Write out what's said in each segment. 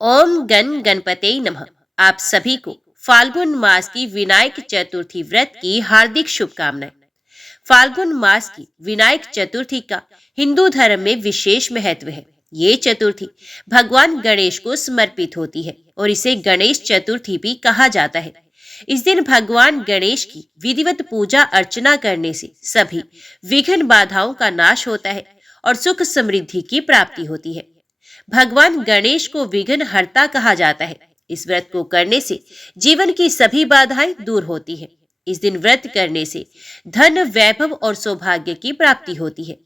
ओम गण गणपते नमः। आप सभी को फाल्गुन मास की विनायक चतुर्थी व्रत की हार्दिक शुभकामनाएं। फाल्गुन मास की विनायक चतुर्थी का हिंदू धर्म में विशेष महत्व है। ये चतुर्थी भगवान गणेश को समर्पित होती है और इसे गणेश चतुर्थी भी कहा जाता है। इस दिन भगवान गणेश की विधिवत पूजा अर्चना करने से सभी विघ्न बाधाओं का नाश होता है और सुख समृद्धि की प्राप्ति होती है। भगवान गणेश को विघ्न हर्ता कहा जाता है। इस व्रत को करने से जीवन की सभी बाधाएं दूर होती है। इस दिन व्रत करने से धन, वैभव और सौभाग्य की प्राप्ति होती है।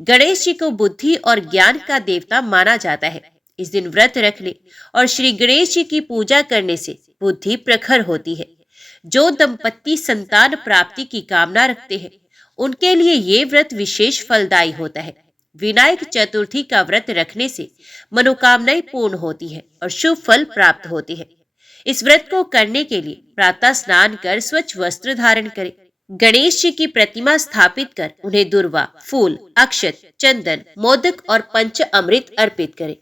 गणेश जी को बुद्धि और ज्ञान का देवता माना जाता है। इस दिन व्रत रखने और श्री गणेश जी की पूजा करने से बुद्धि प्रखर होती है। जो दंपत्ति संतान प्राप्ति की कामना रखते हैं, उनके लिए ये व्रत विशेष फलदायी होता है। विनायक चतुर्थी का व्रत रखने से मनोकामनाएं पूर्ण होती है और शुभ फल प्राप्त होते हैं। इस व्रत को करने के लिए प्रातः स्नान कर स्वच्छ वस्त्र धारण करें। गणेश जी की प्रतिमा स्थापित कर उन्हें दुर्वा, फूल, अक्षत, चंदन, मोदक और पंच अमृत अर्पित करें।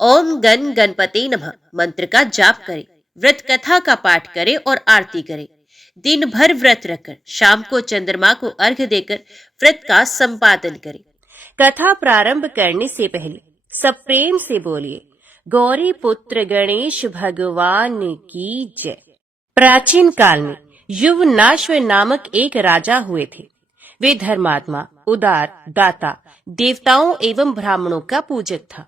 ओम गण गणपते नमः मंत्र का जाप करें। व्रत कथा का पाठ करें और आरती करें। दिन भर व्रत रखकर शाम को चंद्रमा को अर्घ्य देकर व्रत का संपादन करें। कथा प्रारंभ करने से पहले सब प्रेम से बोलिए, गौरी पुत्र गणेश भगवान की जय। प्राचीन काल में युवनाश्व नामक एक राजा हुए थे। वे धर्मात्मा, उदार, दाता, देवताओं एवं ब्राह्मणों का पूजक था।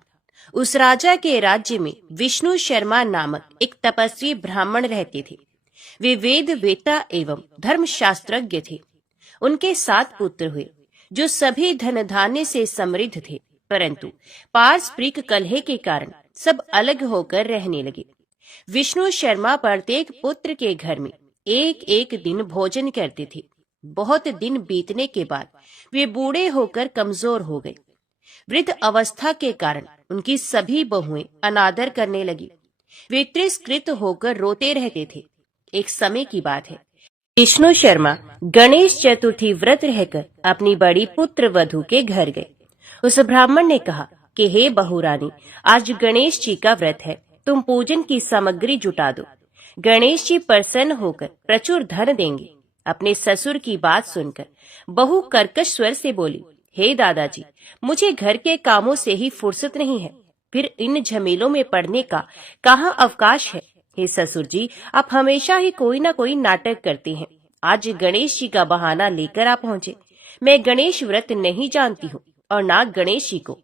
उस राजा के राज्य में विष्णु शर्मा नामक एक तपस्वी ब्राह्मण रहते थे। वे वेद वेता एवं धर्मशास्त्रज्ञ थे। उनके 7 पुत्र हुए, जो सभी धन धान्य से समृद्ध थे, परंतु पारस्परिक कलह के कारण सब अलग होकर रहने लगे। विष्णु शर्मा प्रत्येक पुत्र के घर में एक एक दिन भोजन करते थे। बहुत दिन बीतने के बाद वे बूढ़े होकर कमजोर हो गए। वृद्ध अवस्था के कारण उनकी सभी बहुएं अनादर करने लगी। वे तिरस्कृत होकर रोते रहते थे। एक समय की बात है, विष्णु शर्मा गणेश चतुर्थी व्रत रहकर अपनी बड़ी पुत्र वधू के घर गए। उस ब्राह्मण ने कहा कि हे बहुरानी, आज गणेश जी का व्रत है, तुम पूजन की सामग्री जुटा दो। गणेश जी प्रसन्न होकर प्रचुर धन देंगे। अपने ससुर की बात सुनकर बहू कर्कश स्वर से बोली, हे दादाजी, मुझे घर के कामों से ही फुर्सत नहीं है, फिर इन झमेलों में पड़ने का कहाँ अवकाश है। हे ससुर जी, आप हमेशा ही कोई ना कोई नाटक करते हैं। आज गणेश जी का बहाना लेकर आप पहुँचे। मैं गणेश व्रत नहीं जानती हूँ और ना गणेश जी को।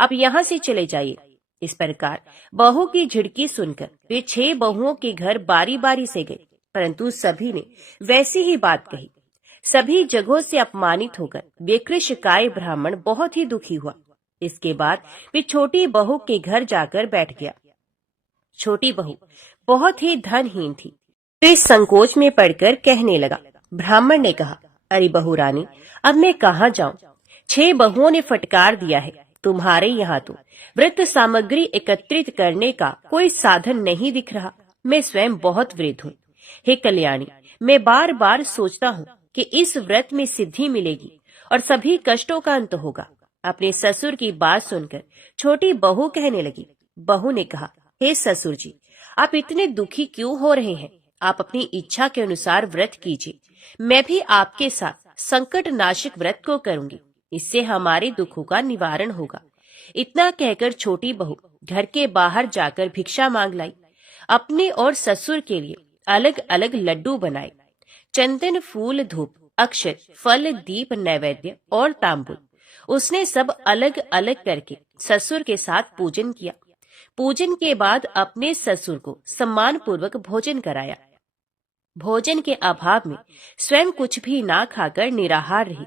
आप यहाँ से चले जाइए। इस प्रकार बहू की झिड़की सुनकर वे 6 बहुओं के घर बारी बारी से गए, परंतु सभी ने वैसी ही बात कही। सभी जगहों से अपमानित होकर वे कृशकाय ब्राह्मण बहुत ही दुखी हुआ। इसके बाद वे छोटी बहू के घर जाकर बैठ गया। छोटी बहू बहुत ही धनहीन थी। वे संकोच में पड़कर कहने लगा। ब्राह्मण ने कहा, अरे बहू रानी, अब मैं कहाँ जाऊं? 6 बहुओं ने फटकार दिया है। तुम्हारे यहाँ तो व्रत सामग्री एकत्रित करने का कोई साधन नहीं दिख रहा। मैं स्वयं बहुत वृद्ध हूँ। हे कल्याणी, मैं बार बार सोचता हूँ कि इस व्रत में सिद्धि मिलेगी और सभी कष्टों का अंत होगा। अपने ससुर की बात सुनकर छोटी बहू कहने लगी। बहू ने कहा, हे ससुर जी, आप इतने दुखी क्यों हो रहे हैं? आप अपनी इच्छा के अनुसार व्रत कीजिए। मैं भी आपके साथ संकट नाशक व्रत को करूंगी। इससे हमारे दुखों का निवारण होगा। इतना कहकर छोटी बहू घर के बाहर जाकर भिक्षा मांग लाई। अपने और ससुर के लिए अलग अलग लड्डू बनाए। चंदन, फूल, धूप, अक्षत, फल, दीप, नैवेद्य और तांबुल उसने सब अलग अलग करके ससुर के साथ पूजन किया। पूजन के बाद अपने ससुर को सम्मान पूर्वक भोजन कराया। भोजन के अभाव में स्वयं कुछ भी ना खाकर निराहार रही।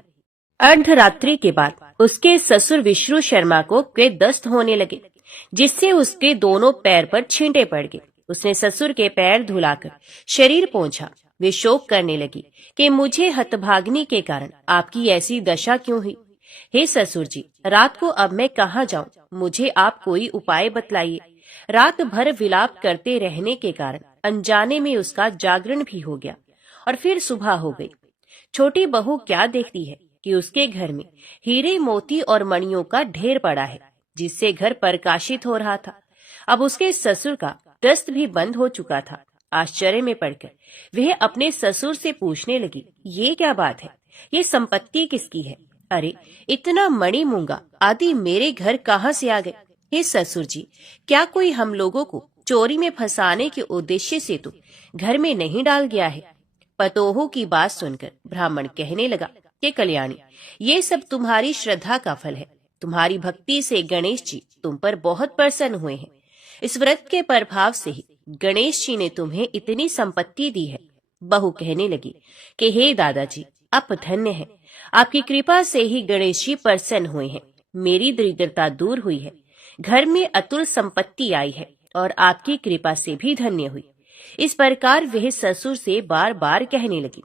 अर्धरात्रि के बाद उसके ससुर विष्णु शर्मा को दस्त होने लगे, जिससे उसके दोनों पैर पर छींटे पड़ गए। उसने ससुर के पैर धुलाकर शरीर पोंछा। वे शोक करने लगी कि मुझे हतभाग्नि के कारण आपकी ऐसी दशा क्यों हुई। हे ससुर जी, रात को अब मैं कहाँ जाऊं? मुझे आप कोई उपाय बतलाइए। रात भर विलाप करते रहने के कारण अनजाने में उसका जागरण भी हो गया और फिर सुबह हो गई। छोटी बहू क्या देखती है कि उसके घर में हीरे, मोती और मणियों का ढेर पड़ा है, जिससे घर प्रकाशित हो रहा था। अब उसके ससुर का गस्त भी बंद हो चुका था। आश्चर्य में पड़कर वह अपने ससुर से पूछने लगी, ये क्या बात है? ये संपत्ति किसकी है? अरे, इतना मणि मूंगा आदि मेरे घर कहाँ से आ गए? हे ससुर जी, क्या कोई हम लोगों को चोरी में फंसाने के उद्देश्य से तो घर में नहीं डाल गया है? पतोहों की बात सुनकर ब्राह्मण कहने लगा कि कल्याणी, ये सब तुम्हारी श्रद्धा का फल है। तुम्हारी भक्ति से गणेश जी तुम पर बहुत प्रसन्न हुए हैं। इस व्रत के प्रभाव से ही गणेश जी ने तुम्हें इतनी संपत्ति दी है। बहू कहने लगी कि हे दादाजी, आप धन्य हैं। आपकी कृपा से ही गणेश जी प्रसन्न हुए हैं। मेरी दरिद्रता दूर हुई है, घर में अतुल संपत्ति आई है और आपकी कृपा से भी धन्य हुई। इस प्रकार वह ससुर से बार बार कहने लगी।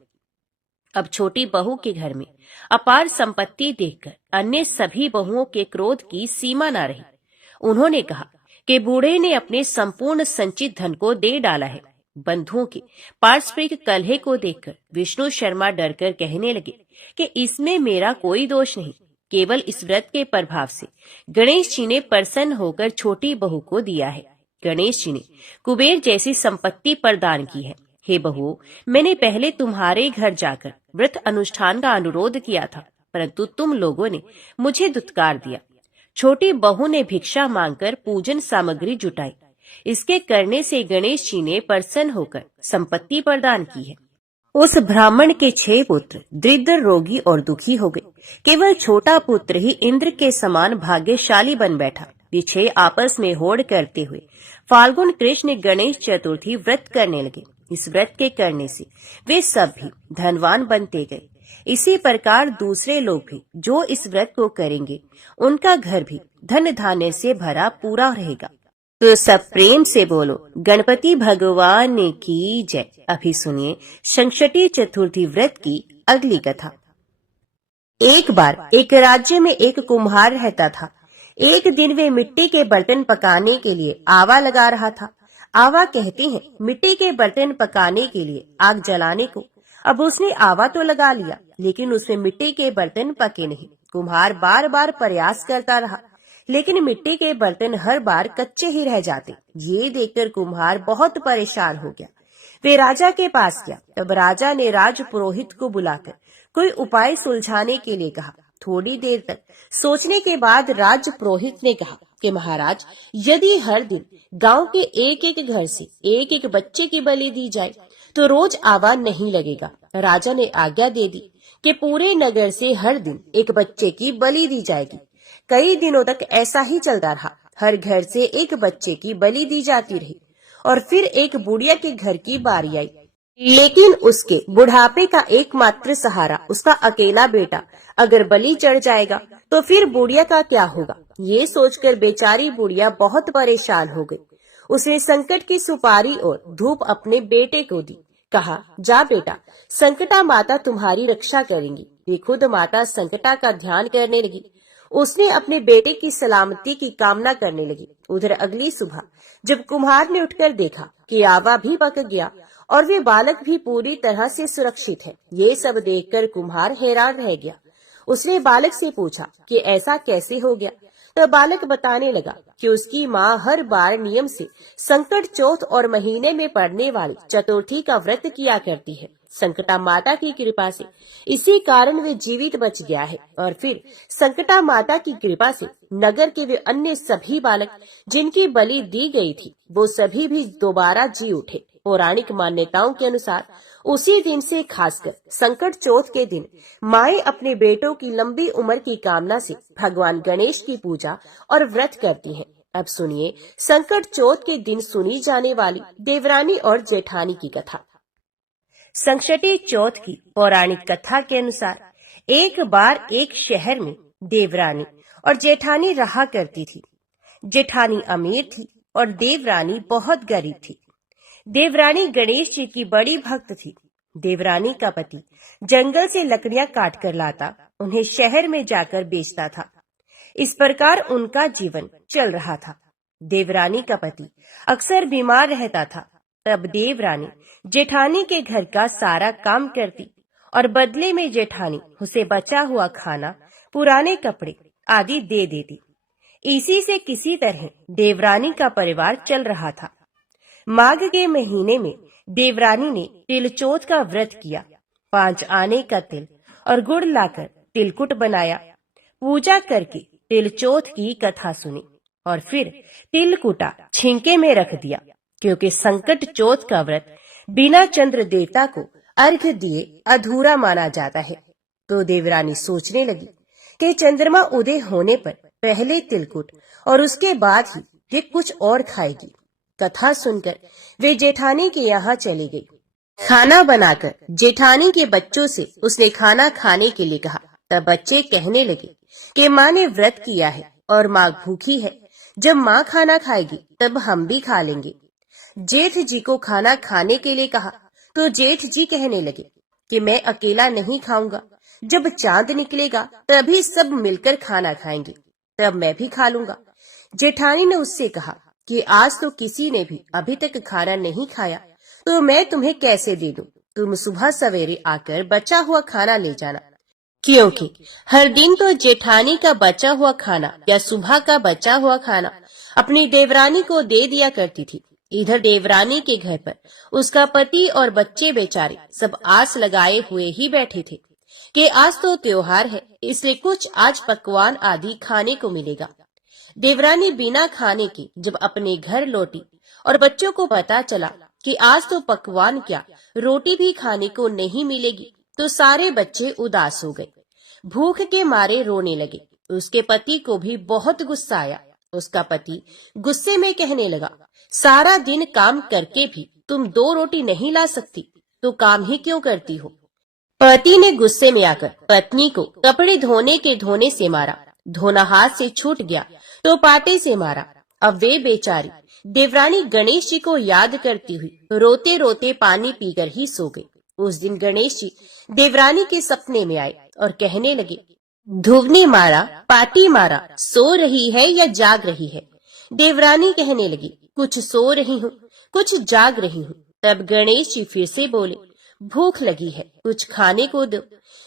अब छोटी बहू के घर में अपार संपत्ति देखकर अन्य सभी बहुओं के क्रोध की सीमा न रही। उन्होंने कहा कि बूढ़े ने अपने संपूर्ण संचित धन को दे डाला है। बंधुओं के पारस्परिक कलह को देखकर विष्णु शर्मा डरकर कहने लगे कि इसमें मेरा कोई दोष नहीं, केवल इस व्रत के प्रभाव से गणेश जी ने प्रसन्न होकर छोटी बहू को दिया है। गणेश जी ने कुबेर जैसी संपत्ति प्रदान की है। हे बहुओं, मैंने पहले तुम्हारे घर जाकर व्रत अनुष्ठान का अनुरोध किया था, परंतु तुम लोगों ने मुझे दुत्कार दिया। छोटी बहू ने भिक्षा मांगकर पूजन सामग्री जुटाई। इसके करने से गणेश जी ने प्रसन्न होकर संपत्ति प्रदान की है। उस ब्राह्मण के 6 पुत्र दरिद्र, रोगी और दुखी हो गए। केवल छोटा पुत्र ही इंद्र के समान भाग्यशाली बन बैठा। ये 6 आपस में होड़ करते हुए फाल्गुन कृष्ण गणेश चतुर्थी व्रत करने लगे। इस व्रत के करने से वे सब भी धनवान बनते गए। इसी प्रकार दूसरे लोग भी जो इस व्रत को करेंगे, उनका घर भी धन धान्य से भरा पूरा रहेगा। तो सब प्रेम से बोलो, गणपति भगवान की जय। अभी सुनिए संकष्टी चतुर्थी व्रत की अगली कथा। एक बार एक राज्य में एक कुम्हार रहता था। एक दिन वे मिट्टी के बर्तन पकाने के लिए आवा लगा रहा था। आवा कहते हैं मिट्टी के बर्तन पकाने के लिए आग जलाने को। अब उसने आवा तो लगा लिया, लेकिन उसमें मिट्टी के बर्तन पके नहीं। कुम्हार बार बार प्रयास करता रहा, लेकिन मिट्टी के बर्तन हर बार कच्चे ही रह जाते। ये देखकर कुम्हार बहुत परेशान हो गया। वे राजा के पास गया। तब राजा ने राज पुरोहित को बुलाकर कोई उपाय सुलझाने के लिए कहा। थोड़ी देर तक सोचने के बाद राज पुरोहित ने कहा कि महाराज, यदि हर दिन गांव के एक एक घर से एक एक बच्चे की बलि दी जाए तो रोज आवा नहीं लगेगा। राजा ने आज्ञा दे दी कि पूरे नगर से हर दिन एक बच्चे की बलि दी जाएगी। कई दिनों तक ऐसा ही चलता रहा। हर घर से एक बच्चे की बलि दी जाती रही और फिर एक बुढ़िया के घर की बारी आई। लेकिन उसके बुढ़ापे का एकमात्र सहारा उसका अकेला बेटा अगर बलि चढ़ जाएगा तो फिर बुढ़िया का क्या होगा? ये सोचकर बेचारी बुढ़िया बहुत परेशान हो गई। उसने संकट की सुपारी और धूप अपने बेटे को दी। कहा, जा बेटा, संकटा माता तुम्हारी रक्षा करेंगी। वे खुद माता संकटा का ध्यान करने लगी। उसने अपने बेटे की सलामती की कामना करने लगी। उधर अगली सुबह जब कुम्हार ने उठकर देखा कि आवा भी पक गया और वे बालक भी पूरी तरह से सुरक्षित है, ये सब देखकर कुम्हार हैरान रह गया। उसने बालक से पूछा कि ऐसा कैसे हो गया। तब बालक बताने लगा कि उसकी माँ हर बार नियम से संकट चौथ और महीने में पड़ने वाली चतुर्थी का व्रत किया करती है। संकटा माता की कृपा से इसी कारण वे जीवित बच गया है। और फिर संकटा माता की कृपा से नगर के वे अन्य सभी बालक जिनकी बलि दी गई थी, वो सभी भी दोबारा जी उठे। पौराणिक मान्यताओं के अनुसार उसी दिन से खासकर संकट चौथ के दिन माएं अपने बेटों की लंबी उम्र की कामना से भगवान गणेश की पूजा और व्रत करती हैं। अब सुनिए संकट चौथ के दिन सुनी जाने वाली देवरानी और जेठानी की कथा। संकष्टी चौथ की पौराणिक कथा के अनुसार एक बार एक शहर में देवरानी और जेठानी रहा करती थी। जेठानी अमीर थी और देवरानी बहुत गरीब थी। देवरानी गणेश जी की बड़ी भक्त थी। देवरानी का पति जंगल से लकड़ियां काट कर लाता, उन्हें शहर में जाकर बेचता था। इस प्रकार उनका जीवन चल रहा था। देवरानी का पति अक्सर बीमार रहता था। तब देवरानी जेठानी के घर का सारा काम करती और बदले में जेठानी उसे बचा हुआ खाना, पुराने कपड़े आदि दे देती। इसी से किसी तरह देवरानी का परिवार चल रहा था। माघ के महीने में देवरानी ने तिलचोत का व्रत किया। 5 आने का तिल और गुड़ लाकर तिलकुट बनाया। पूजा करके तिलचोत की कथा सुनी और फिर तिलकुटा छिंके में रख दिया, क्योंकि संकट चौथ का व्रत बिना चंद्र देवता को अर्घ्य दिए अधूरा माना जाता है। तो देवरानी सोचने लगी कि चंद्रमा उदय होने पर पहले तिलकुट और उसके बाद ही ये कुछ और खाएगी। कथा सुनकर वे जेठानी के यहाँ चली गई। खाना बनाकर जेठानी के बच्चों से उसने खाना खाने के लिए कहा। तब बच्चे कहने लगे कि माँ ने व्रत किया है और माँ भूखी है, जब माँ खाना खाएगी तब हम भी खा लेंगे। जेठ जी को खाना खाने के लिए कहा तो जेठ जी कहने लगे कि मैं अकेला नहीं खाऊंगा, जब चांद निकलेगा तभी सब मिलकर खाना खाएंगे, तब मैं भी खा लूंगा। जेठानी ने उससे कहा कि आज तो किसी ने भी अभी तक खाना नहीं खाया, तो मैं तुम्हें कैसे दे दूं? तुम सुबह सवेरे आकर बचा हुआ खाना ले जाना। क्योंकि हर दिन तो जेठानी का बचा हुआ खाना या सुबह का बचा हुआ खाना अपनी देवरानी को दे दिया करती थी। इधर देवरानी के घर पर उसका पति और बच्चे बेचारे सब आस लगाए हुए ही बैठे थे कि आज तो त्योहार है, इसलिए कुछ आज पकवान आदि खाने को मिलेगा। देवरानी बिना खाने के जब अपने घर लौटी और बच्चों को पता चला कि आज तो पकवान क्या रोटी भी खाने को नहीं मिलेगी, तो सारे बच्चे उदास हो गए, भूख के मारे रोने लगे। उसके पति को भी बहुत गुस्सा आया। उसका पति गुस्से में कहने लगा, सारा दिन काम करके भी तुम 2 रोटी नहीं ला सकती, तो काम ही क्यों करती हो? पति ने गुस्से में आकर पत्नी को कपड़े धोने से मारा। धोना हाथ से छूट गया तो पाटे से मारा। अब वे बेचारी देवरानी गणेश जी को याद करती हुई रोते रोते पानी पीकर ही सो गई। उस दिन गणेश जी देवरानी के सपने में आए और कहने लगे, धुवने मारा, पाटी मारा, सो रही है या जाग रही है? देवरानी कहने लगी, कुछ सो रही हूँ, कुछ जाग रही हूँ। तब गणेश जी फिर से बोले, भूख लगी है, कुछ खाने को दो।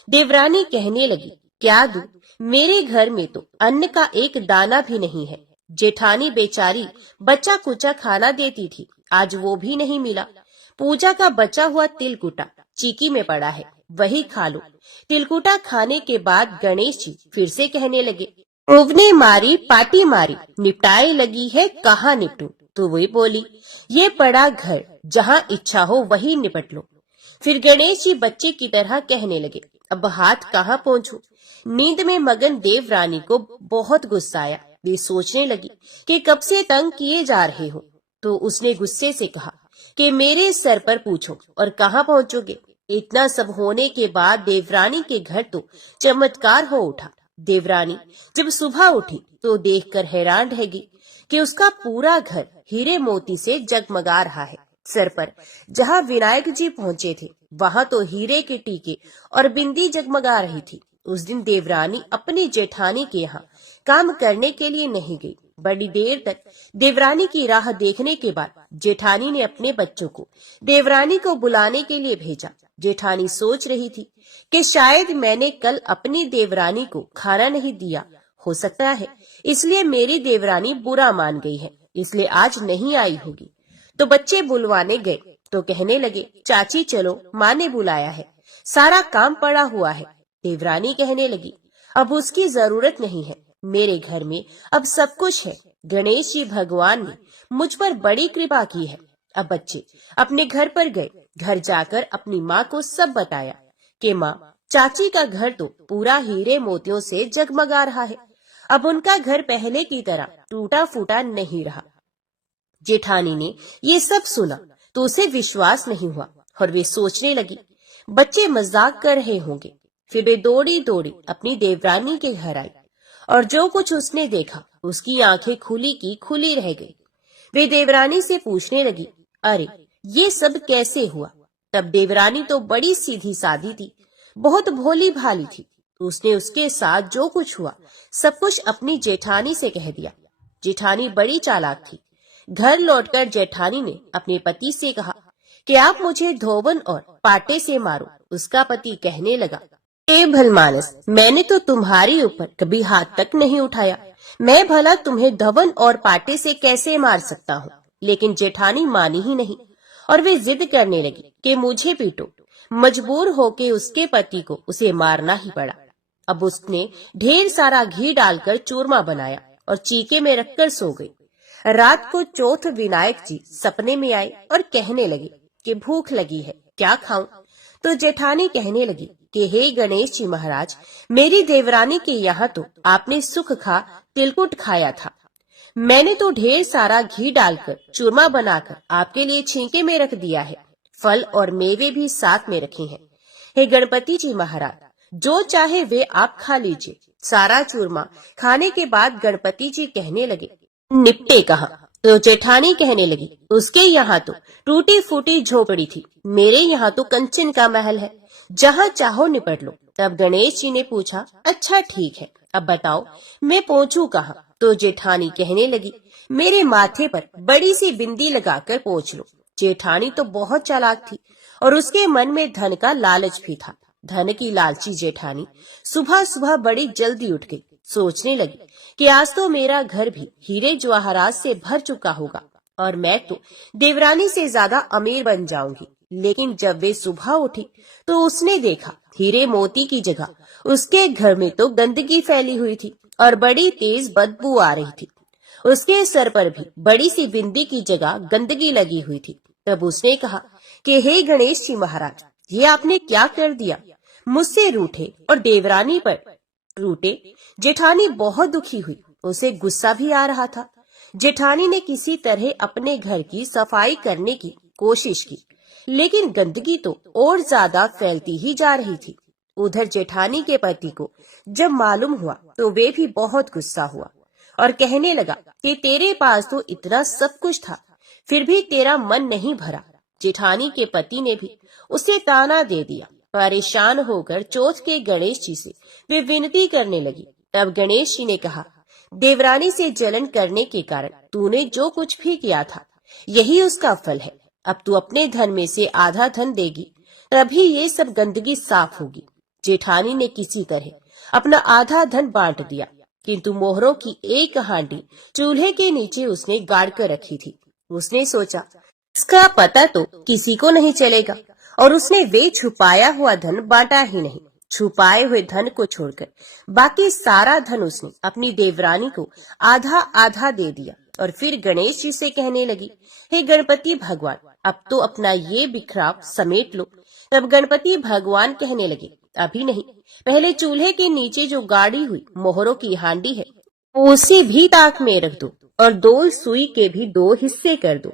देवरानी कहने लगी, क्या दूं? मेरे घर में तो अन्न का एक दाना भी नहीं है। जेठानी बेचारी बचा कुचा खाना देती थी, आज वो भी नहीं मिला। पूजा का बचा हुआ तिलकुटा चीकी में पड़ा है, वही खा लो। तिलकुटा खाने के बाद गणेश जी फिर से कहने लगे, उवने मारी, पाटी मारी, निपटाए लगी है, कहाँ निपटूं? तो वही बोली, ये पड़ा घर, जहाँ इच्छा हो वही निपट लो। फिर गणेश जी बच्चे की तरह कहने लगे, अब हाथ कहाँ पहुँचूं? नींद में मगन देवरानी को बहुत गुस्सा आया। वे सोचने लगी कि कब से तंग किए जा रहे हो। तो उसने गुस्से से कहा कि मेरे सर पर पूछो और कहाँ पहुँचोगे? इतना सब होने के बाद देवरानी के घर तो चमत्कार हो उठा। देवरानी जब सुबह उठी तो देखकर हैरान रह गई कि उसका पूरा घर हीरे मोती से जगमगा रहा है। सर पर जहाँ विनायक जी पहुँचे थे वहाँ तो हीरे के टीके और बिंदी जगमगा रही थी। उस दिन देवरानी अपनी जेठानी के यहाँ काम करने के लिए नहीं गई। बड़ी देर तक देवरानी की राह देखने के बाद जेठानी ने अपने बच्चों को देवरानी को बुलाने के लिए भेजा। जेठानी सोच रही थी कि शायद मैंने कल अपनी देवरानी को खाना नहीं दिया, हो सकता है इसलिए मेरी देवरानी बुरा मान गई है, इसलिए आज नहीं आई होगी। तो बच्चे बुलवाने गए तो कहने लगे, चाची चलो, माँ ने बुलाया है, सारा काम पड़ा हुआ है। देवरानी कहने लगी, अब उसकी जरूरत नहीं है, मेरे घर में अब सब कुछ है। गणेश जी भगवान ने मुझ पर बड़ी कृपा की है। अब बच्चे अपने घर पर गए। घर जाकर अपनी माँ को सब बताया कि माँ, चाची का घर तो पूरा हीरे मोतियों से जगमगा रहा है। अब उनका घर पहले की तरह टूटा फूटा नहीं रहा। जेठानी ने ये सब सुना तो उसे विश्वास नहीं हुआ और वे सोचने लगी, बच्चे मजाक कर रहे होंगे। फिर वे दौड़ी दौड़ी अपनी देवरानी के घर आई और जो कुछ उसने देखा उसकी आंखें खुली की खुली रह गई। वे देवरानी से पूछने लगी, अरे ये सब कैसे हुआ? तब देवरानी तो बड़ी सीधी सादी थी, बहुत भोली भाली थी। उसने उसके साथ जो कुछ हुआ सब कुछ अपनी जेठानी से कह दिया। जेठानी बड़ी चालाक थी। घर लौटकर जेठानी ने अपने पति से कहा कि आप मुझे धोबन और पाटे से मारो। उसका पति कहने लगा, ए भलमानस, मैंने तो तुम्हारे ऊपर कभी हाथ तक नहीं उठाया, मैं भला तुम्हें धवन और पाटे से कैसे मार सकता हूँ। लेकिन जेठानी मानी ही नहीं और वे जिद करने लगी कि मुझे पीटो। मजबूर होके उसके पति को उसे मारना ही पड़ा। अब उसने ढेर सारा घी डालकर चूरमा बनाया और चीके में रखकर सो गई। रात को चौथ विनायक जी सपने में आए और कहने लगे कि भूख लगी है, क्या खाऊं। तो जेठानी कहने लगी कि हे गणेश जी महाराज, मेरी देवरानी के यहाँ तो आपने सुख खा तिलकुट खाया था। मैंने तो ढेर सारा घी डालकर चूरमा बनाकर आपके लिए छींके में रख दिया है। फल और मेवे भी साथ में रखे हैं। हे गणपति जी महाराज, जो चाहे वे आप खा लीजिए। सारा चूरमा खाने के बाद गणपति जी कहने लगे, निपटे कहाँ। तो जेठानी कहने लगी, उसके यहाँ तो टूटी फूटी झोपड़ी थी, मेरे यहाँ तो कंचन का महल है, जहाँ चाहो निपट लो। तब गणेश जी ने पूछा, अच्छा ठीक है, अब बताओ मैं पहुँचूं कहाँ। तो जेठानी कहने लगी, मेरे माथे पर बड़ी सी बिंदी लगाकर पहुँच लो। जेठानी तो बहुत चालाक थी और उसके मन में धन का लालच भी था। धन की लालची जेठानी सुबह सुबह बड़ी जल्दी उठ गई। सोचने लगी कि आज तो मेरा घर भी हीरे जवाहरात से भर चुका होगा और मैं तो देवरानी से ज्यादा अमीर बन जाऊंगी। लेकिन जब वे सुबह उठी तो उसने देखा हीरे मोती की जगह उसके घर में तो गंदगी फैली हुई थी और बड़ी तेज बदबू आ रही थी। उसके सर पर भी बड़ी सी बिंदी की जगह गंदगी लगी हुई थी। तब उसने कहा कि हे गणेश जी महाराज, ये आपने क्या कर दिया। मुझसे रूठे और देवरानी पर रूठे। जेठानी बहुत दुखी हुई, उसे गुस्सा भी आ रहा था। जेठानी ने किसी तरह अपने घर की सफाई करने की कोशिश की, लेकिन गंदगी तो और ज्यादा फैलती ही जा रही थी। उधर जेठानी के पति को जब मालूम हुआ तो वे भी बहुत गुस्सा हुआ और कहने लगा कि तेरे पास तो इतना सब कुछ था, फिर भी तेरा मन नहीं भरा। जेठानी के पति ने भी उसे ताना दे दिया। परेशान होकर चौथ के गणेश जी से वे विनती करने लगी। तब गणेश जी ने कहा, देवरानी से जलन करने के कारण तूने जो कुछ भी किया था, यही उसका फल है। अब तू अपने धन में से आधा धन देगी, तभी ये सब गंदगी साफ होगी। जेठानी ने किसी तरह अपना आधा धन बांट दिया, किंतु मोहरों की एक हांडी चूल्हे के नीचे उसने गाड़ कर रखी थी। उसने सोचा, इसका पता तो किसी को नहीं चलेगा, और उसने वे छुपाया हुआ धन बांटा ही नहीं। छुपाए हुए धन को छोड़कर बाकी सारा धन उसने अपनी देवरानी को आधा आधा दे दिया और फिर गणेश जी से कहने लगी, हे गणपति भगवान, अब तो अपना ये बिखराव समेट लो। तब गणपति भगवान कहने लगे, अभी नहीं, पहले चूल्हे के नीचे जो गाड़ी हुई मोहरों की हांडी है उसे भी ताक में रख दो और डोल सुई के भी 2 हिस्से कर दो।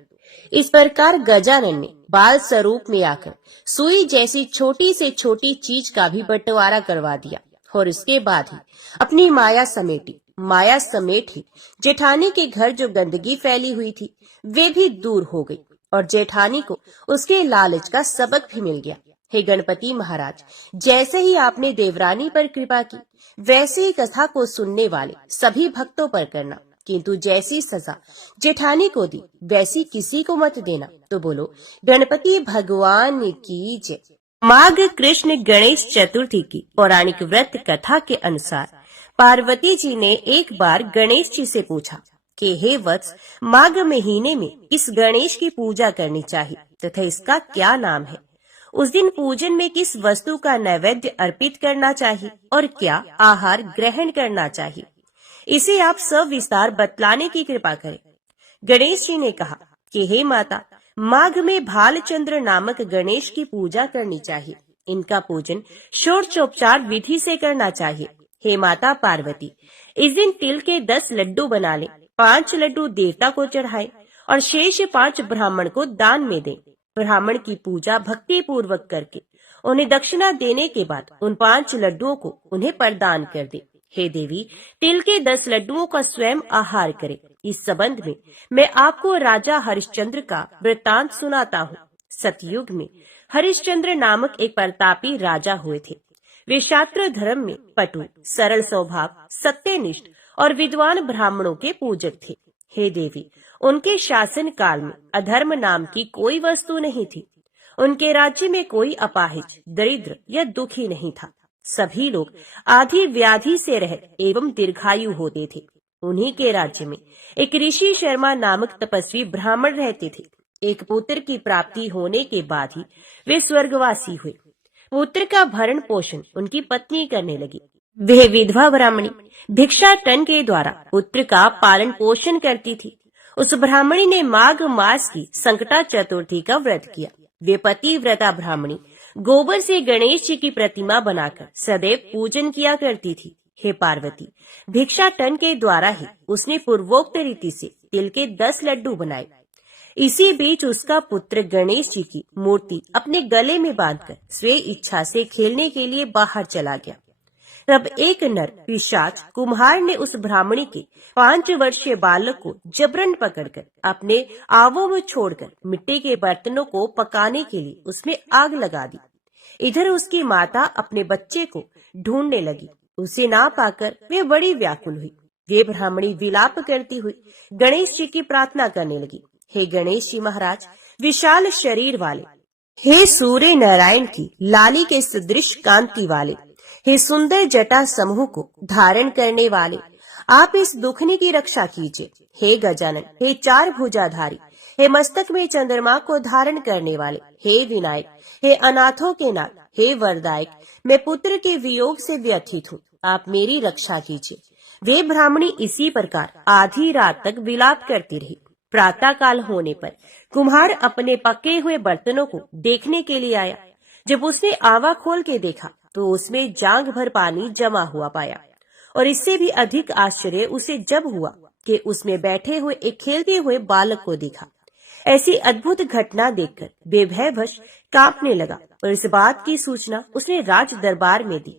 इस प्रकार गजानन ने बाल स्वरूप में आकर सुई जैसी छोटी से छोटी चीज का भी बंटवारा करवा दिया और इसके बाद ही अपनी माया समेटी। माया समेट ही जेठानी के घर जो गंदगी फैली हुई थी वे भी दूर हो गई और जेठानी को उसके लालच का सबक भी मिल गया। हे गणपति महाराज, जैसे ही आपने देवरानी पर कृपा की, वैसे ही कथा को सुनने वाले सभी भक्तों पर करना, किंतु जैसी सजा जेठानी को दी वैसी किसी को मत देना। तो बोलो गणपति भगवान की जय। माघ कृष्ण गणेश चतुर्थी की पौराणिक व्रत कथा के अनुसार पार्वती जी ने एक बार गणेश जी से पूछा कि हे वत्स, माघ महीने में इस गणेश की पूजा करनी चाहिए तथा इसका क्या नाम है। उस दिन पूजन में किस वस्तु का नैवेद्य अर्पित करना चाहिए और क्या आहार ग्रहण करना चाहिए, इसे आप सविस्तार बतलाने की कृपा करें। गणेश जी ने कहा कि हे माता, माघ में भालचंद्र नामक गणेश की पूजा करनी चाहिए। इनका पूजन षोडशोपचार विधि से करना चाहिए। हे माता पार्वती, इस दिन तिल के 10 लड्डू बना लें, 5 लड्डू देवता को चढ़ाएं और शेष 5 ब्राह्मण को दान में दें। ब्राह्मण की पूजा भक्ति पूर्वक करके उन्हें दक्षिणा देने के बाद उन 5 लड्डुओं को उन्हें प्रदान कर दे। हे देवी, तिल के 10 लड्डुओं का स्वयं आहार करें। इस संबंध में मैं आपको राजा हरिश्चंद्र का वृत्तांत सुनाता हूँ। सतयुग में हरिश्चंद्र नामक एक प्रतापी राजा हुए थे। वे शास्त्र धर्म में पटु, सरल स्वभाव, सत्यनिष्ठ और विद्वान ब्राह्मणों के पूजक थे। हे देवी, उनके शासन काल में अधर्म नाम की कोई वस्तु नहीं थी। उनके राज्य में कोई अपाहिज, दरिद्र या दुखी नहीं था। सभी लोग आधी व्याधि से रहित एवं दीर्घायु होते थे। उन्हीं के राज्य में एक ऋषि शर्मा नामक तपस्वी ब्राह्मण रहते थे। एक पुत्र की प्राप्ति होने के बाद ही वे स्वर्गवासी हुए। पुत्र का भरण पोषण उनकी पत्नी करने लगी। वे विधवा ब्राह्मणी भिक्षाटन के द्वारा पुत्र का पालन पोषण करती थी। उस ब्राह्मणी ने माघ मास की संकटा चतुर्थी का व्रत किया। वे पतिव्रता ब्राह्मणी गोबर से गणेश जी की प्रतिमा बनाकर सदैव पूजन किया करती थी। हे पार्वती, भिक्षाटन के द्वारा ही उसने पूर्वोक्त रीति से तिल के 10 लड्डू बनाए। इसी बीच उसका पुत्र गणेश जी की मूर्ति अपने गले में बांधकर स्वे इच्छा से खेलने के लिए बाहर चला गया। तब एक नर पिशाच कुम्हार ने उस ब्राह्मणी के 5 वर्षीय बालक को जबरन पकड़कर अपने आवों में छोड़कर मिट्टी के बर्तनों को पकाने के लिए उसमें आग लगा दी। इधर उसकी माता अपने बच्चे को ढूंढने लगी। उसे ना पाकर वे बड़ी व्याकुल हुई। वे ब्राह्मणी विलाप करती हुई गणेश जी की प्रार्थना करने लगी। हे गणेश जी महाराज, विशाल शरीर वाले, हे सूर्य नारायण की लाली के सदृश कांति वाले, हे सुंदर जटा समूह को धारण करने वाले, आप इस दुखनी की रक्षा कीजिए। हे गजानन, हे 4 भुजाधारी, हे मस्तक में चंद्रमा को धारण करने वाले, हे विनायक, हे अनाथों के नाथ, हे वरदायक, मैं पुत्र के वियोग से व्यथित हूँ, आप मेरी रक्षा कीजिए। वे ब्राह्मणी इसी प्रकार आधी रात तक विलाप करती रही। प्रातः काल होने पर कुम्हार अपने पके हुए बर्तनों को देखने के लिए आया। जब उसने आवा खोल के देखा तो उसमें जांघ भर पानी जमा हुआ पाया। और इससे भी अधिक आश्चर्य उसे जब हुआ कि उसमें बैठे हुए एक खेलते हुए बालक को देखा। ऐसी अद्भुत घटना देखकर बेभयवश कांपने लगा और इस बात की सूचना उसने राज दरबार में दी।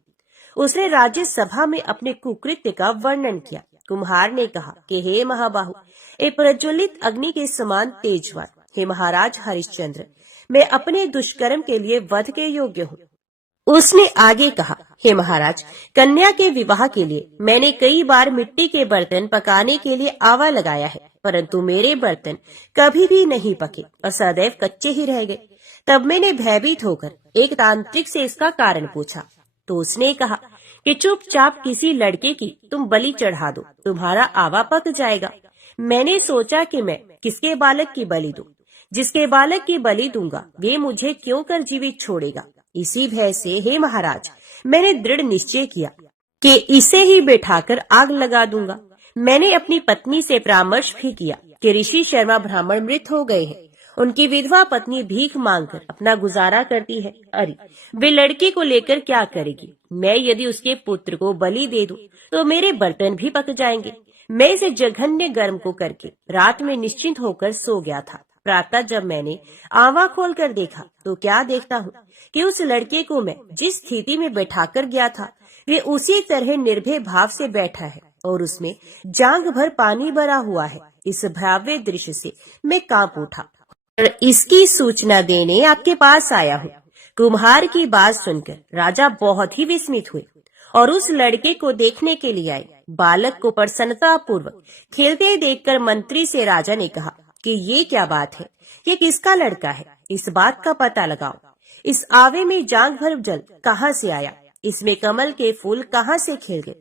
उसने राज्य सभा में अपने कुकृत्य का वर्णन किया। कुम्हार ने कहा कि हे महाबाहु, ए प्रज्वलित अग्नि के समान तेजवान, हे महाराज हरिश्चंद्र, मैं अपने दुष्कर्म के लिए वध के योग्य हूँ। उसने आगे कहा, हे महाराज, कन्या के विवाह के लिए मैंने कई बार मिट्टी के बर्तन पकाने के लिए आवा लगाया है, परंतु मेरे बर्तन कभी भी नहीं पके और सदैव कच्चे ही रह गए। तब मैंने भयभीत होकर एक तांत्रिक से इसका कारण पूछा तो उसने कहा कि चुपचाप किसी लड़के की तुम बलि चढ़ा दो, तुम्हारा आवा पक जाएगा। मैंने सोचा कि मैं किसके बालक की बलि दूं? जिसके बालक की बलि दूंगा वे मुझे क्यों कर जीवित छोड़ेगा। इसी भय से हे महाराज, मैंने दृढ़ निश्चय किया कि इसे ही बैठाकर आग लगा दूंगा। मैंने अपनी पत्नी से परामर्श भी किया कि ऋषि शर्मा ब्राह्मण मृत हो गए हैं। उनकी विधवा पत्नी भीख मांगकर अपना गुजारा करती है। अरे, वे लड़के को लेकर क्या करेगी? मैं यदि उसके पुत्र को बलि दे दूं तो मेरे बर्तन भी पक जाएंगे। मैं इसे जघन्य गर्म को करके रात में निश्चिंत होकर सो गया था। प्रातः जब मैंने आवा खोलकर देखा तो क्या देखता हूँ कि उस लड़के को मैं जिस स्थिति में बैठाकर गया था वे उसी तरह निर्भय भाव से बैठा है और उसमें जांघ भर पानी भरा हुआ है। इस भयावह दृश्य से मैं कांप उठा और इसकी सूचना देने आपके पास आया हूँ। कुम्हार की बात सुनकर राजा बहुत ही विस्मित हुए और उस लड़के को देखने के लिए आए। बालक को प्रसन्नता पूर्वक खेलते देखकर मंत्री से राजा ने कहा कि ये क्या बात है, ये किसका लड़का है? इस बात का पता लगाओ। इस आवे में जांघ भर जल कहाँ से आया? इसमें कमल के फूल कहाँ से खिल गए?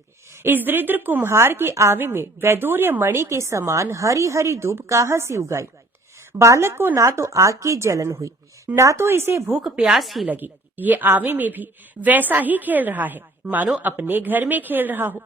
इस दरिद्र कुम्हार के आवे में वैदूर्य मणि के समान हरी हरी दूब कहाँ से उगाई? बालक को ना तो आग की जलन हुई, ना तो इसे भूख प्यास ही लगी। ये आवे में भी वैसा ही खेल रहा है मानो अपने घर में खेल रहा हो।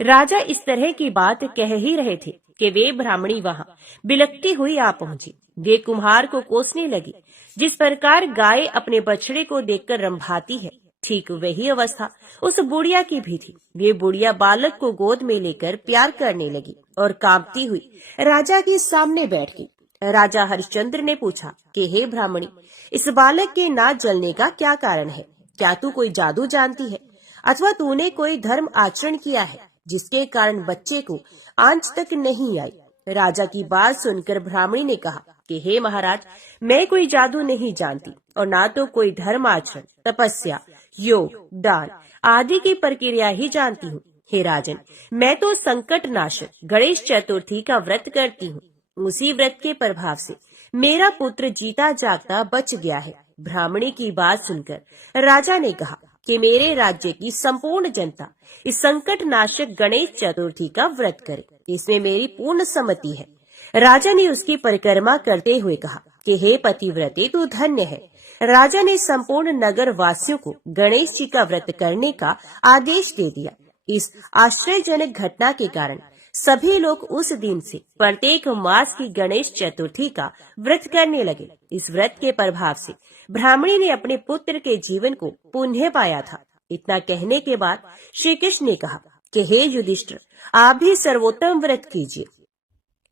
राजा इस तरह की बात कह ही रहे थे कि वे ब्राह्मणी वहाँ बिलखती हुई आ पहुंची। वे कुम्हार को कोसने लगी। जिस प्रकार गाय अपने बछड़े को देखकर रंभाती है, ठीक वही अवस्था उस बुढ़िया की भी थी। वे बुढ़िया बालक को गोद में लेकर प्यार करने लगी और कांपती हुई राजा के सामने बैठ गई। राजा हरिश्चंद्र ने पूछा कि हे ब्राह्मणी, इस बालक के ना जलने का क्या कारण है? क्या तू कोई जादू जानती है अथवा तूने कोई धर्म आचरण किया है जिसके कारण बच्चे को आंच तक नहीं आई? राजा की बात सुनकर ब्राह्मणी ने कहा कि हे महाराज, मैं कोई जादू नहीं जानती और ना तो कोई धर्म आचरण, तपस्या, योग, दान आदि की प्रक्रिया ही जानती हूँ। हे राजन, मैं तो संकट नाशक गणेश चतुर्थी का व्रत करती हूँ। उसी व्रत के प्रभाव से मेरा पुत्र जीता जागता बच गया है। ब्राह्मणी की बात सुनकर राजा ने कहा कि मेरे राज्य की संपूर्ण जनता इस संकट नाशक गणेश चतुर्थी का व्रत करे। इसमें मेरी पूर्ण सम्मति है। राजा ने उसकी परिक्रमा करते हुए कहा कि हे पतिव्रते, तू धन्य है। राजा ने संपूर्ण नगर वासियों को गणेश जी का व्रत करने का आदेश दे दिया। इस आश्चर्यजनक घटना के कारण सभी लोग उस दिन से प्रत्येक मास की गणेश चतुर्थी का व्रत करने लगे। इस व्रत के प्रभाव से ब्राह्मणी ने अपने पुत्र के जीवन को पुनः पाया था। इतना कहने के बाद श्री कृष्ण ने कहा कि हे युधिष्ठिर, आप भी सर्वोत्तम व्रत कीजिए।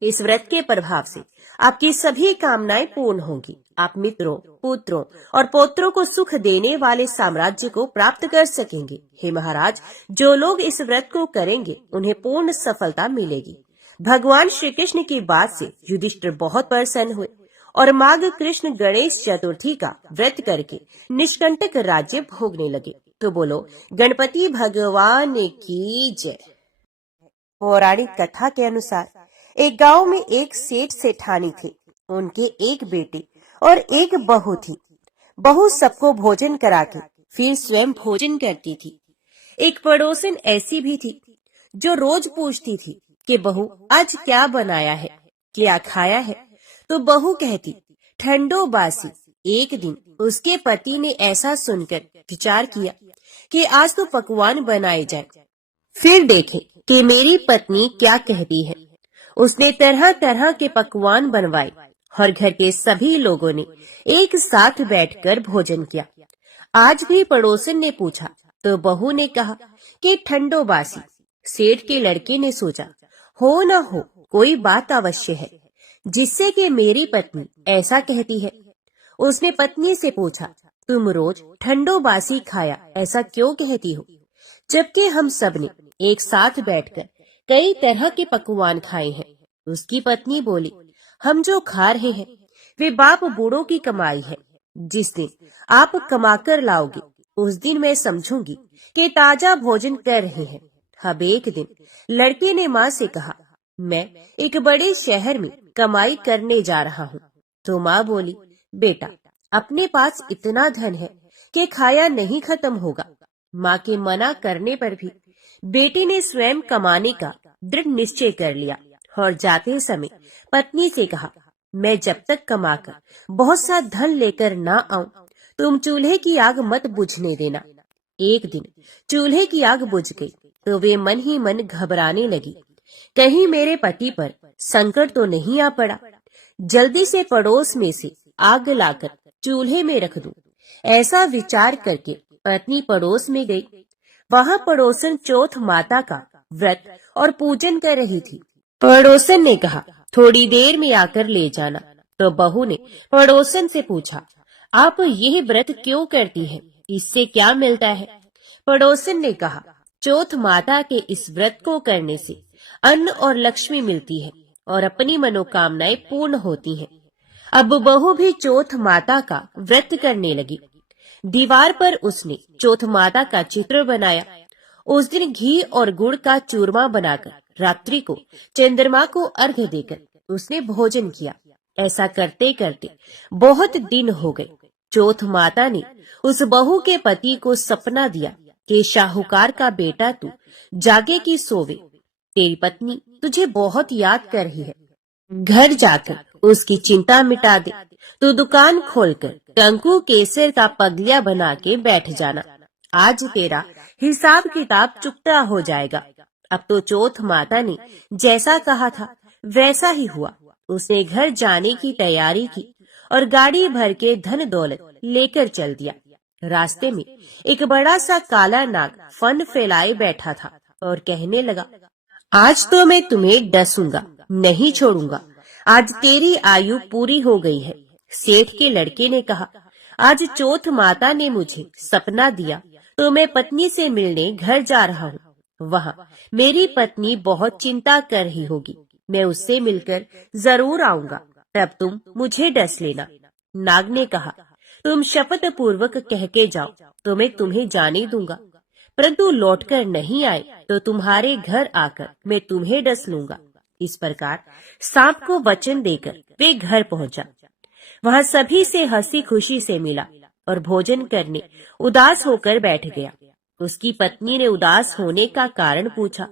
इस व्रत के प्रभाव से आपकी सभी कामनाएं पूर्ण होंगी। आप मित्रों, पुत्रों और पौत्रों को सुख देने वाले साम्राज्य को प्राप्त कर सकेंगे। हे महाराज, जो लोग इस व्रत को करेंगे उन्हें पूर्ण सफलता मिलेगी। भगवान श्री कृष्ण की बात से युधिष्ठिर बहुत प्रसन्न हुए और माघ कृष्ण गणेश चतुर्थी का व्रत करके निष्कंटक राज्य भोगने लगे। तो बोलो गणपति भगवान की जय। पौराणिक कथा के अनुसार एक गांव में एक सेठ सेठानी थे। उनके एक बेटे और एक बहू थी। बहू सबको भोजन करा के फिर स्वयं भोजन करती थी। एक पड़ोसन ऐसी भी थी जो रोज पूछती थी कि बहू आज क्या बनाया है, क्या खाया है। तो बहू कहती ठंडो बासी। एक दिन उसके पति ने ऐसा सुनकर विचार किया कि आज तो पकवान बनाए जाए, फिर देखें कि मेरी पत्नी क्या कहती है। उसने तरह तरह के पकवान बनवाए और घर के सभी लोगों ने एक साथ बैठकर भोजन किया। आज भी पड़ोसन ने पूछा तो बहू ने कहा कि ठंडो बासी। सेठ के लड़के ने सोचा हो न हो कोई बात अवश्य है जिससे कि मेरी पत्नी ऐसा कहती है। उसने पत्नी से पूछा तुम रोज ठंडो बासी खाया ऐसा क्यों कहती हो, जबकि हम सब ने एक साथ बैठकर कई तरह के पकवान खाए हैं। उसकी पत्नी बोली हम जो खा रहे हैं वे बाप बूढ़ों की कमाई है। जिस दिन आप कमाकर लाओगे उस दिन मैं समझूंगी कि ताजा भोजन कर रहे हैं। अब एक दिन लड़के ने माँ से कहा मैं एक बड़े शहर में कमाई करने जा रहा हूँ। तो माँ बोली बेटा अपने पास इतना धन है कि खाया नहीं खत्म होगा। माँ के मना करने पर भी बेटे ने स्वयं कमाने का दृढ़ निश्चय कर लिया और जाते समय पत्नी से कहा मैं जब तक कमाकर बहुत सा धन लेकर ना आऊं तुम चूल्हे की आग मत बुझने देना। एक दिन चूल्हे की आग बुझ गई तो वे मन ही मन घबराने लगी, कहीं मेरे पति पर संकट तो नहीं आ पड़ा। जल्दी से पड़ोस में से आग लाकर चूल्हे में रख दूं। ऐसा विचार करके पत्नी पड़ोस में गई। वहाँ पड़ोसन चौथ माता का व्रत और पूजन कर रही थी। पड़ोसन ने कहा थोड़ी देर में आकर ले जाना। तो बहू ने पड़ोसन से पूछा आप यह व्रत क्यों करती हैं, इससे क्या मिलता है। पड़ोसन ने कहा चौथ माता के इस व्रत को करने से अन्न और लक्ष्मी मिलती है और अपनी मनोकामनाएं पूर्ण होती हैं। अब बहू भी चौथ माता का व्रत करने लगी। दीवार पर उसने चौथ माता का चित्र बनाया। उस दिन घी और गुड़ का चूरमा बनाकर रात्रि को चंद्रमा को अर्घ्य देकर उसने भोजन किया। ऐसा करते करते बहुत दिन हो गए। चौथ माता ने उस बहू के पति को सपना दिया कि शाहूकार का बेटा तू जागे की सोवे, तेरी पत्नी तुझे बहुत याद कर रही है। घर जाकर उसकी चिंता मिटा दे। तू दुकान खोलकर टंकू केसर का पगलिया बना के बैठ जाना। आज तेरा हिसाब किताब चुकता हो जाएगा। अब तो चौथ माता ने जैसा कहा था वैसा ही हुआ। उसने घर जाने की तैयारी की और गाड़ी भर के धन दौलत लेकर चल दिया। रास्ते में एक बड़ा सा काला नाग फन फैलाए बैठा था और कहने लगा आज तो मैं तुम्हें डसूंगा, नहीं छोड़ूंगा। आज तेरी आयु पूरी हो गई है। सेठ के लड़के ने कहा आज चौथ माता ने मुझे सपना दिया तो मैं पत्नी से मिलने घर जा रहा हूँ। वहाँ मेरी पत्नी बहुत चिंता कर रही होगी। मैं उससे मिलकर जरूर आऊंगा, तब तुम मुझे डस लेना। नाग ने कहा तुम शपथ पूर्वक कह के जाओ तो मैं तुम्हें जाने दूंगा, परंतु लौटकर नहीं आए तो तुम्हारे घर आकर मैं तुम्हें डस लूंगा। इस प्रकार सांप को वचन देकर वे घर पहुंचा। वहाँ सभी से हंसी खुशी से मिला और भोजन करने उदास होकर बैठ गया। उसकी पत्नी ने उदास होने का कारण पूछा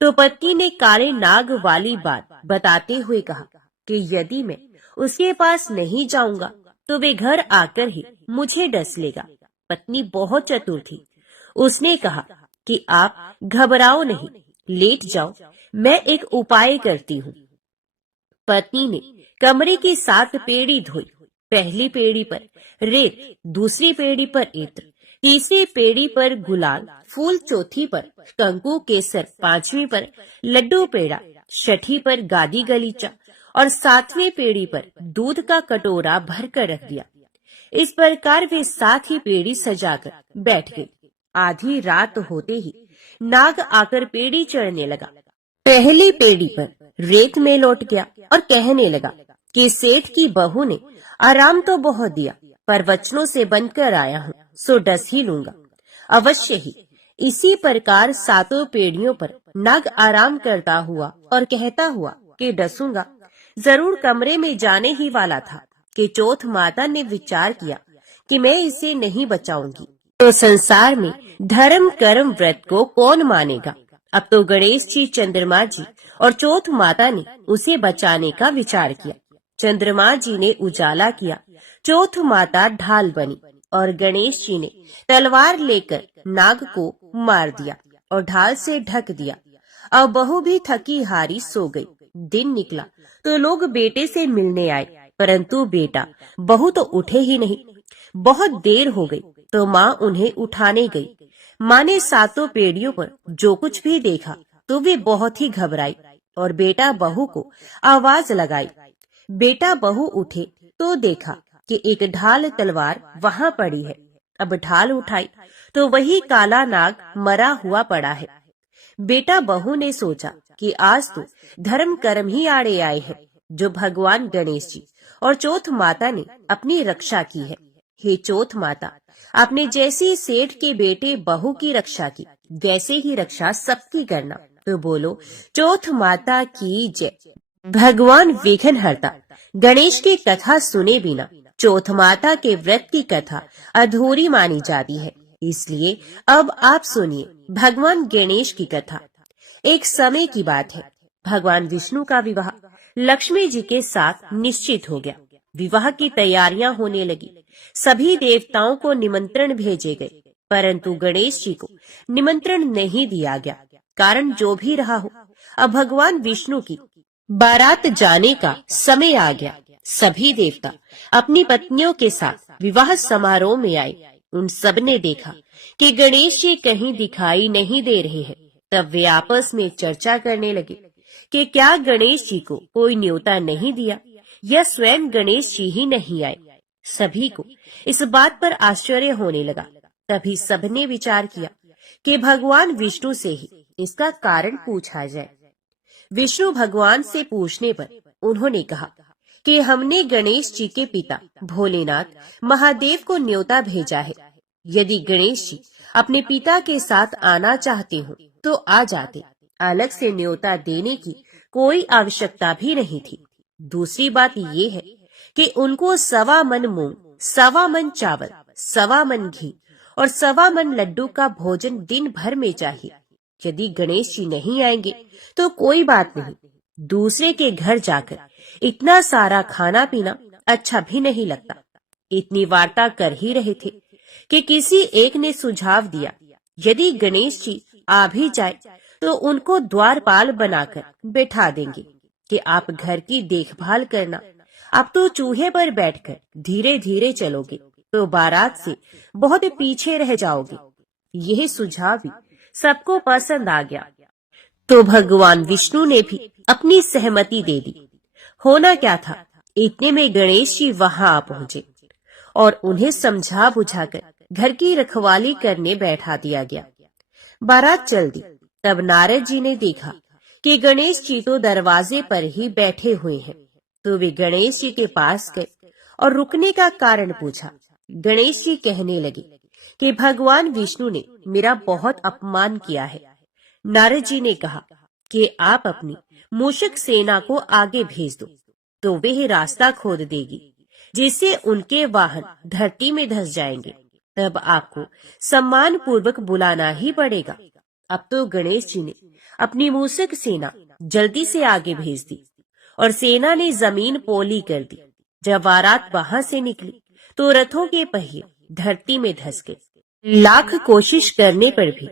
तो पत्नी ने काले नाग वाली बात बताते हुए कहा कि यदि मैं उसके पास नहीं जाऊंगा तो वे घर आकर ही मुझे डस लेगा। पत्नी बहुत चतुर थी। उसने कहा कि आप घबराओ नहीं, लेट जाओ, मैं एक उपाय करती हूँ। पत्नी ने कमरे की 7 पेड़ी धोई। पहली पेड़ी पर रेत, दूसरी पेड़ी पर इत्र, तीसरी पेड़ी पर गुलाल फूल, चौथी पर कंकु केसर, 5वीं पर लड्डू पेड़ा, 6ठी पर गादी गलीचा और 7वीं पेड़ी पर दूध का कटोरा भर कर रख दिया। इस प्रकार वे 7 ही पेड़ी सजाकर बैठ गई। आधी रात होते ही नाग आकर पेड़ी चढ़ने लगा। पहली पेड़ी पर रेत में लौट गया और कहने लगा कि सेठ की बहू ने आराम तो बहुत दिया, पर वचनों से बनकर आया हूँ, सो डस ही लूंगा अवश्य ही। इसी प्रकार 7 पेड़ियों पर नाग आराम करता हुआ और कहता हुआ कि डसूंगा। जरूर कमरे में जाने ही वाला था कि चौथ माता ने विचार किया कि मैं इसे नहीं बचाऊंगी तो संसार में धर्म कर्म व्रत को कौन मानेगा। अब तो गणेश जी, चंद्रमा जी और चौथ माता ने उसे बचाने का विचार किया। चंद्रमा जी ने उजाला किया, चौथ माता ढाल बनी और गणेश जी ने तलवार लेकर नाग को मार दिया और ढाल से ढक दिया। अब बहू भी थकी हारी सो गई। दिन निकला तो लोग बेटे से मिलने आए, परंतु बेटा बहू तो उठे ही नहीं। बहुत देर हो गई तो माँ उन्हें उठाने गई। माँ ने 7 पेड़ियों पर जो कुछ भी देखा तो वे बहुत ही घबराई और बेटा बहू को आवाज लगाई। बेटा बहू उठे तो देखा कि एक ढाल तलवार वहाँ पड़ी है। अब ढाल उठाई तो वही काला नाग मरा हुआ पड़ा है। बेटा बहू ने सोचा कि आज तो धर्म कर्म ही आड़े आए हैं, जो भगवान गणेश जी और चौथ माता ने अपनी रक्षा की है। हे चौथ माता, आपने जैसी सेठ के बेटे बहू की रक्षा की, वैसे ही रक्षा सबकी करना। तो बोलो चौथ माता की जय। भगवान विघ्नहर्ता गणेश की कथा सुने बिना चौथ माता के व्रत की कथा अधूरी मानी जाती है। इसलिए अब आप सुनिए भगवान गणेश की कथा। एक समय की बात है, भगवान विष्णु का विवाह लक्ष्मी जी के साथ निश्चित हो गया। विवाह की तैयारियां होने लगी। सभी देवताओं को निमंत्रण भेजे गए, परंतु गणेश जी को निमंत्रण नहीं दिया गया। कारण जो भी रहा हो, अब भगवान विष्णु की बारात जाने का समय आ गया। सभी देवता अपनी पत्नियों के साथ विवाह समारोह में आए। उन सब ने देखा कि गणेश जी कहीं दिखाई नहीं दे रहे हैं। तब वे आपस में चर्चा करने लगे कि क्या गणेश जी को कोई न्योता नहीं दिया या स्वयं गणेश जी ही नहीं आए। सभी को इस बात पर आश्चर्य होने लगा। तभी सबने विचार किया कि भगवान विष्णु से ही इसका कारण पूछा जाए। विष्णु भगवान से पूछने पर उन्होंने कहा कि हमने गणेश जी के पिता भोलेनाथ महादेव को न्योता भेजा है। यदि गणेश जी अपने पिता के साथ आना चाहते हो तो आ जाते, अलग से न्योता देने की कोई आवश्यकता भी नहीं थी। दूसरी बात ये है कि उनको 1.25 मन मूंग, 1.25 मन चावल, 1.25 मन घी और 1.25 मन लड्डू का भोजन दिन भर में चाहिए। यदि गणेश जी नहीं आएंगे तो कोई बात नहीं, दूसरे के घर जाकर इतना सारा खाना पीना अच्छा भी नहीं लगता। इतनी वार्ता कर ही रहे थे कि किसी एक ने सुझाव दिया, यदि गणेश जी आ भी जाए तो उनको द्वारपाल बनाकर बैठा देंगे कि आप घर की देखभाल करना। आप तो चूहे पर बैठकर धीरे धीरे चलोगे तो बारात से बहुत पीछे रह जाओगे। यह सुझाव भी सबको पसंद आ गया, तो भगवान विष्णु ने भी अपनी सहमति दे दी। होना क्या था, इतने में गणेश जी वहां आ पहुंचे और उन्हें समझा बुझाकर घर की रखवाली करने बैठा दिया गया। बारात चल दी। तब नारद जी ने देखा कि गणेश जी तो दरवाजे पर ही बैठे हुए हैं। तो वे गणेश जी के पास गए और रुकने का कारण पूछा। गणेश जी कहने लगे कि भगवान विष्णु ने मेरा बहुत अपमान किया है। नारद जी ने कहा कि आप अपनी मूषक सेना को आगे भेज दो तो वह रास्ता खोद देगी। जिससे उनके वाहन धरती में धंस जाएंगे। तब आपको सम्मान पूर्वक बुलाना ही पड़ेगा। अब तो गणेश जी ने अपनी मूसक सेना जल्दी से आगे भेज दी और सेना ने जमीन पोली कर दी। जब बारात वहां से निकली तो रथों के पहिए धरती में धंस गए। लाख कोशिश करने पर भी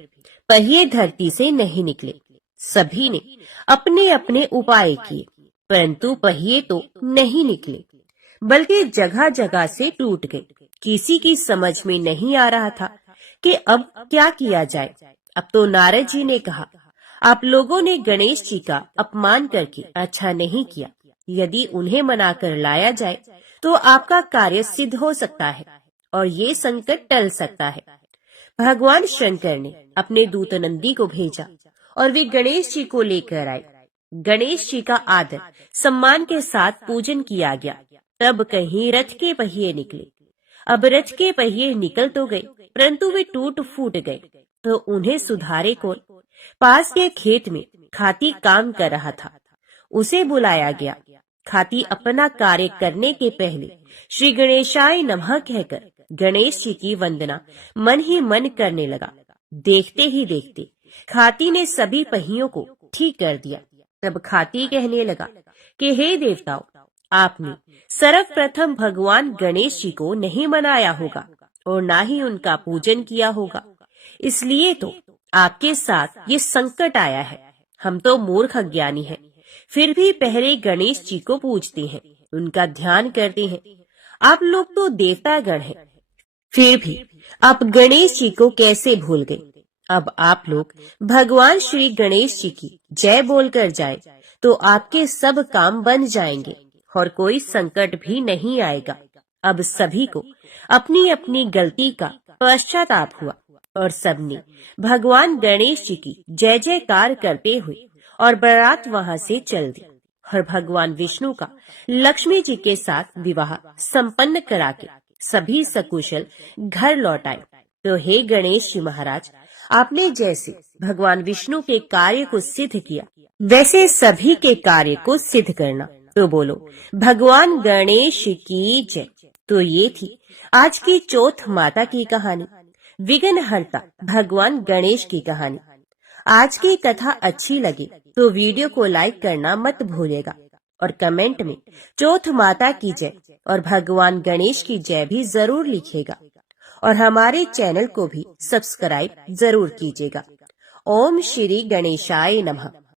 पहिए धरती से नहीं निकले। सभी ने अपने अपने उपाय किए, परंतु पहिए तो नहीं निकले, बल्कि जगह जगह से टूट गए। किसी की समझ में नहीं आ रहा था कि अब क्या किया जाए। अब तो नारद जी ने कहा, आप लोगों ने गणेश जी का अपमान करके अच्छा नहीं किया। यदि उन्हें मनाकर लाया जाए तो आपका कार्य सिद्ध हो सकता है और ये संकट टल सकता है। भगवान शंकर ने अपने दूत नंदी को भेजा और वे गणेश जी को लेकर आए। गणेश जी का आदर सम्मान के साथ पूजन किया गया। तब कहीं रथ के पहिए निकले। अब रथ के पहिए निकल तो गए, परंतु वे टूट फूट गए। तो उन्हें सुधारे कौन? पास के खेत में खाती काम कर रहा था, उसे बुलाया गया। खाती अपना कार्य करने के पहले श्री गणेशाय नमः कहकर गणेश जी की वंदना मन ही मन करने लगा। देखते ही देखते खाती ने सभी पहियों को ठीक कर दिया। तब खाती कहने लगा कि हे देवताओं, आपने सर्वप्रथम भगवान गणेश जी को नहीं मनाया होगा और ना ही उनका पूजन किया होगा, इसलिए तो आपके साथ ये संकट आया है। हम तो मूर्ख अज्ञानी हैं, फिर भी पहले गणेश जी को पूजते हैं, उनका ध्यान करते हैं। आप लोग तो देवता गण हैं, फिर भी आप गणेश जी को कैसे भूल गए? अब आप लोग भगवान श्री गणेश जी की जय बोलकर जाए तो आपके सब काम बन जाएंगे और कोई संकट भी नहीं आएगा। अब सभी को अपनी अपनी गलती का पश्चाताप हुआ और सबने भगवान गणेश जी की जय जयकार करते हुए और बारात वहां से चल दी और भगवान विष्णु का लक्ष्मी जी के साथ विवाह संपन्न करा के सभी सकुशल घर लौट आए। तो हे गणेश जी महाराज, आपने जैसे भगवान विष्णु के कार्य को सिद्ध किया, वैसे सभी के कार्य को सिद्ध करना। तो बोलो भगवान गणेश की जय। तो ये थी आज की चौथ माता की कहानी, विघ्नहर्ता भगवान गणेश की कहानी। आज की कथा अच्छी लगे तो वीडियो को लाइक करना मत भूलिएगा और कमेंट में चौथ माता की जय और भगवान गणेश की जय भी जरूर लिखिएगा और हमारे चैनल को भी सब्सक्राइब जरूर कीजिएगा। ओम श्री गणेशाय नमः।